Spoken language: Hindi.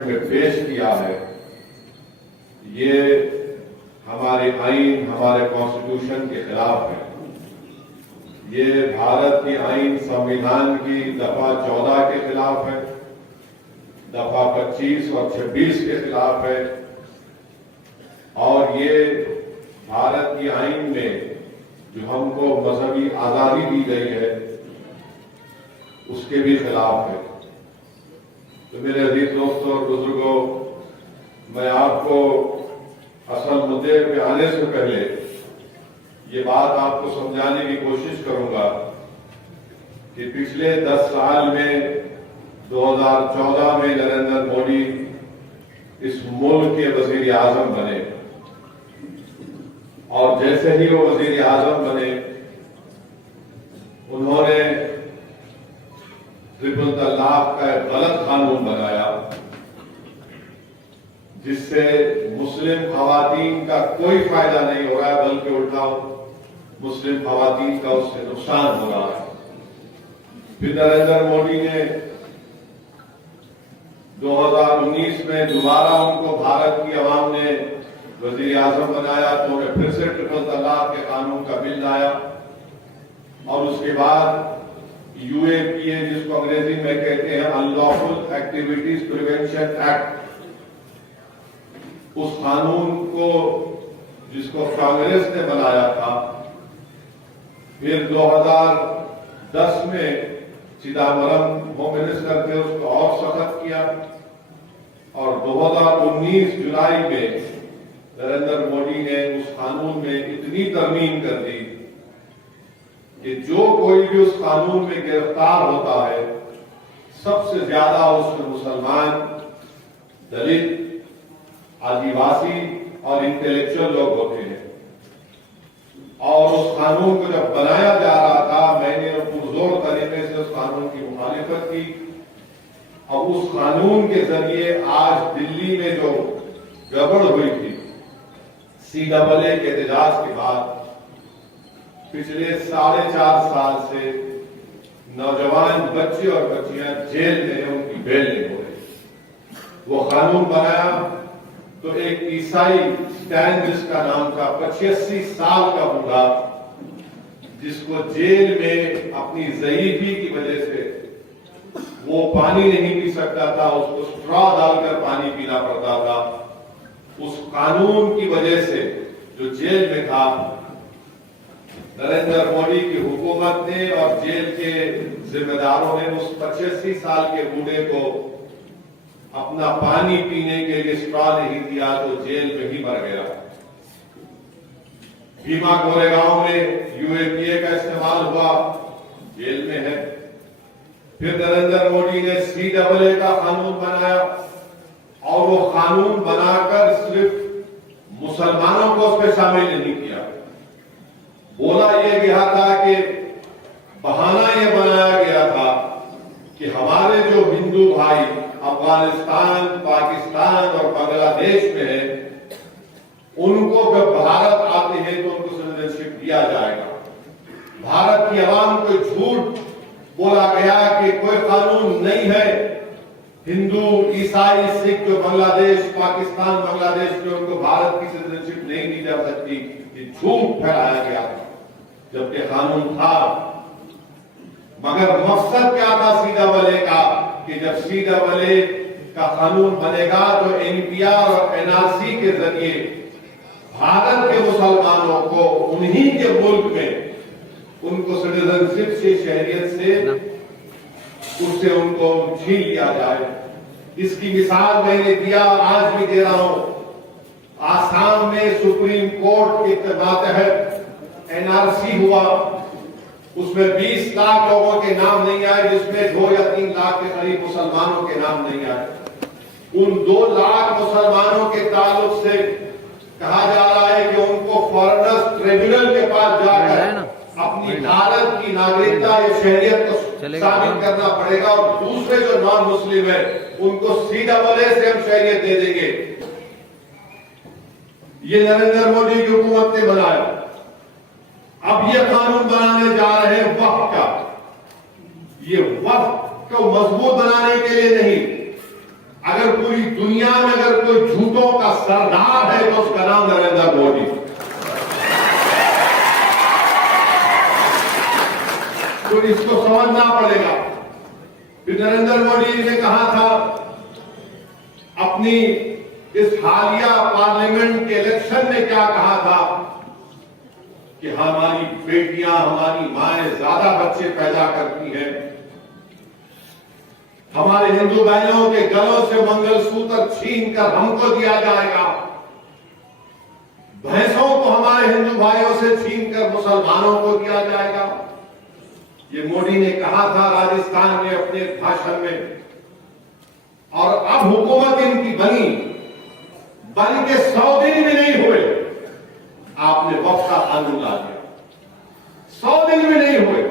में पेश किया है, ये हमारे आईन, हमारे कॉन्स्टिट्यूशन के खिलाफ है। ये भारत की आईन संविधान की दफा 14 के खिलाफ है, दफा 25 और 26 के खिलाफ है, और ये भारत की आईन में जो हमको मजहबी आजादी दी गई है उसके भी खिलाफ है। तो मेरे अजीज दोस्तों और बुजुर्गों, मैं आपको असल मुद्दे पे आने से पहले ये बात आपको समझाने की कोशिश करूंगा कि पिछले 10 साल में 2014 में नरेंद्र मोदी इस मुल्क के वजीर आजम बने, और जैसे ही वो वजीर आजम बने उन्होंने ट्रिपल तलाक का एक गलत कानून बनाया जिससे मुस्लिम खवातीन का कोई फायदा नहीं हो रहा है, बल्कि उल्टा मुस्लिम खवातीन का उससे नुकसान हो रहा है। फिर नरेंद्र मोदी ने 2019 में दोबारा उनको भारत की आवाम ने वजीर आजम बनाया, तो उन्हें फिर से ट्रिपल तलाक के कानून का बिल लाया, और उसके बाद यूएपीए, जिसको अंग्रेजी में कहते हैं अनलॉफुल एक्टिविटीज प्रिवेंशन एक्ट, उस कानून को जिसको कांग्रेस ने बनाया था, फिर 2010 में चिदम्बरम होम मिनिस्टर थे, उसको और सख्त किया, और 2019 जुलाई में नरेंद्र मोदी ने उस कानून में इतनी तरमीम कर दी कि जो कोई भी उस कानून में गिरफ्तार होता है, सबसे ज्यादा उसमें मुसलमान, दलित, आदिवासी और इंटेलेक्चुअल लोग होते हैं। और उस कानून को जब बनाया जा रहा था, मैंने पुरजोर तरीके से उस कानून की मुखालिफत की। अब उस कानून के जरिए आज दिल्ली में जो गड़बड़ हुई थी CAA के एहतजाज के बाद, पिछले 4.5 साल से नौजवान बच्चे और बच्चियां जेल में हैं, उनकी बेल नहीं हो रही। वो कानून बनाया तो एक ईसाई स्टैन, जिसका नाम था 85 साल का बूढ़ा, जिसको जेल में अपनी ज़ईफी की वजह से वो पानी नहीं पी सकता था, उसको स्ट्रॉ डालकर पानी पीना पड़ता था। उस कानून की वजह से जो जेल में था, नरेंद्र मोदी की हुकूमत ने और जेल के जिम्मेदारों ने उस 85 साल के बूढ़े को अपना पानी पीने के लिए स्ट्रॉ नहीं दिया, तो जेल में ही मर गया। भीमा कोरेगांव में यूएपीए का इस्तेमाल हुआ, जेल में है। फिर नरेंद्र मोदी ने CAA का कानून बनाया, और वो कानून बनाकर सिर्फ मुसलमानों को उसमें शामिल नहीं किया। बोला यह गया था कि बहाना यह बनाया गया था कि हमारे जो हिंदू भाई अफगानिस्तान, पाकिस्तान और बांग्लादेश में हैं, उनको जब भारत आते हैं तो उनको सिटीजनशिप दिया जाएगा। भारत की आवाम को झूठ बोला गया कि कोई कानून नहीं है, हिंदू, ईसाई, सिख जो बांग्लादेश, पाकिस्तान, बांग्लादेश में, उनको भारत की सिटीजनशिप नहीं दी जा सकती। ये झूठ फैलाया गया था, जबकि कानून था। मगर मकसद क्या था CAA का, कि जब CAA का कानून बनेगा तो NPR और NRC के जरिए भारत के मुसलमानों को उन्हीं के मुल्क में उनको सिटीजनशिप से, शहरियत से, उससे उनको छीन लिया जाए। इसकी मिसाल मैंने दिया, आज भी दे रहा हूं। आसाम में सुप्रीम कोर्ट के मातहत NRC हुआ, उसमें 20 लाख लोगों के नाम नहीं आए, जिसमें 2 या 3 लाख के करीब मुसलमानों के नाम नहीं आए। उन 2 लाख मुसलमानों के ताल्लुक से कहा जा रहा है कि उनको फॉरेनर्स ट्रिब्यूनल के पास जाकर अपनी भारत की नागरिकता या शहरियत को साबित करना पड़ेगा, और दूसरे जो नॉन मुस्लिम है उनको CAA से हम शहरियत दे देंगे। ये नरेंद्र मोदी की हुकूमत ने बनाया। अब ये कानून बनाने जा रहे हैं वक्फ का। ये वक्फ को मजबूत बनाने के लिए नहीं, अगर पूरी दुनिया में अगर कोई झूठों का सरदार है तो उसका नाम नरेंद्र मोदी। तो इसको समझना पड़ेगा। फिर नरेंद्र मोदी जी ने कहा था अपनी इस हालिया पार्लियामेंट के इलेक्शन में, क्या कहा था कि हमारी बेटियां, हमारी माएं ज्यादा बच्चे पैदा करती हैं, हमारे हिंदू भाइयों के गलों से मंगलसूत्र छीनकर हमको दिया जाएगा, भैंसों को हमारे हिंदू भाइयों से छीनकर मुसलमानों को दिया जाएगा। ये मोदी ने कहा था राजस्थान में अपने भाषण में, और अब हुकूमत इनकी बन के 100 दिन भी नहीं हुए, आपने वक्फ का कानून ला दिया। 100 दिन भी नहीं हुए,